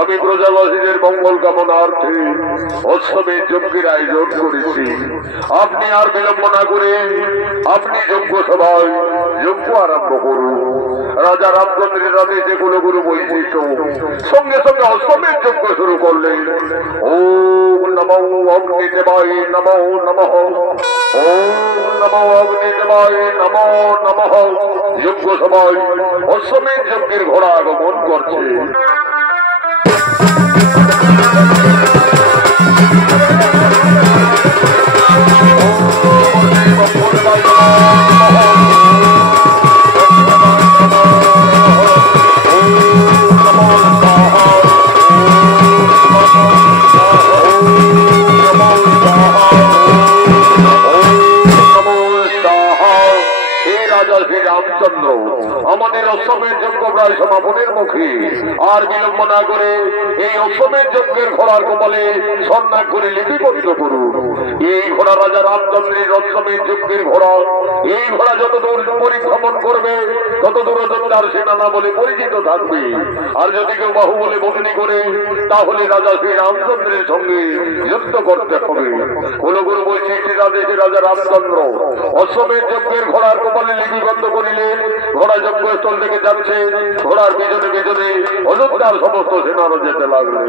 আমি প্রজাবাসীদের মঙ্গল কামনার্থে অষ্টমী যজ্ঞের আয়োজন করেছি। আপনি আর বিলম্ব না করে আপনি যজ্ঞ সভায় যজ্ঞ আরম্ভ করুন। রাজা রামচন্দ্রের আদেশে কুলগুরু বৈশিষ্ট্য সঙ্গে সঙ্গে অষ্টমীর যজ্ঞ শুরু করলেন। ওম নমো অগ্নিদেবায় নমো নমঃ, ওম নমো অগ্নিদেবায় নমো নমঃ। যজ্ঞ সভায় অষ্টমীর যজ্ঞের ঘোড়া আগমন করছে। রামচন্দ্র আমাদের অশ্বমেধ যজ্ঞ প্রায় সমাপনের মুখে, আর বিলম্ব না করে এই অশ্বমেধ যজ্ঞের ঘোড়ার কপালে সন্ন্যাস করে লিপিবদ্ধ করুন। এই ঘোড়া রাজা রামচন্দ্রের অশ্বমেধ যজ্ঞের ঘোড়া। এই ঘোড়া যত দূর পরিভ্রমণ করবে তত দূর তার সেনানা বলে পরিচিত থাকবে। আর যদি কেউ বাহু বলে বদলি করে তাহলে রাজা শ্রী রামচন্দ্রের সঙ্গে যুদ্ধ করতে হবে। কুলগুরু বৈশিষ্ট্যের আদেশে রাজা রামচন্দ্র অশ্বমেধ যজ্ঞের ঘোড়ার কপালে লিপিবদ্ধ করিলেন। ঘোড়া যজ্ঞস্থল থেকে যাচ্ছে, ঘোড়ার পিছনে পিছনে অযোধ্যার সমস্ত সেনারা যেতে লাগলেন।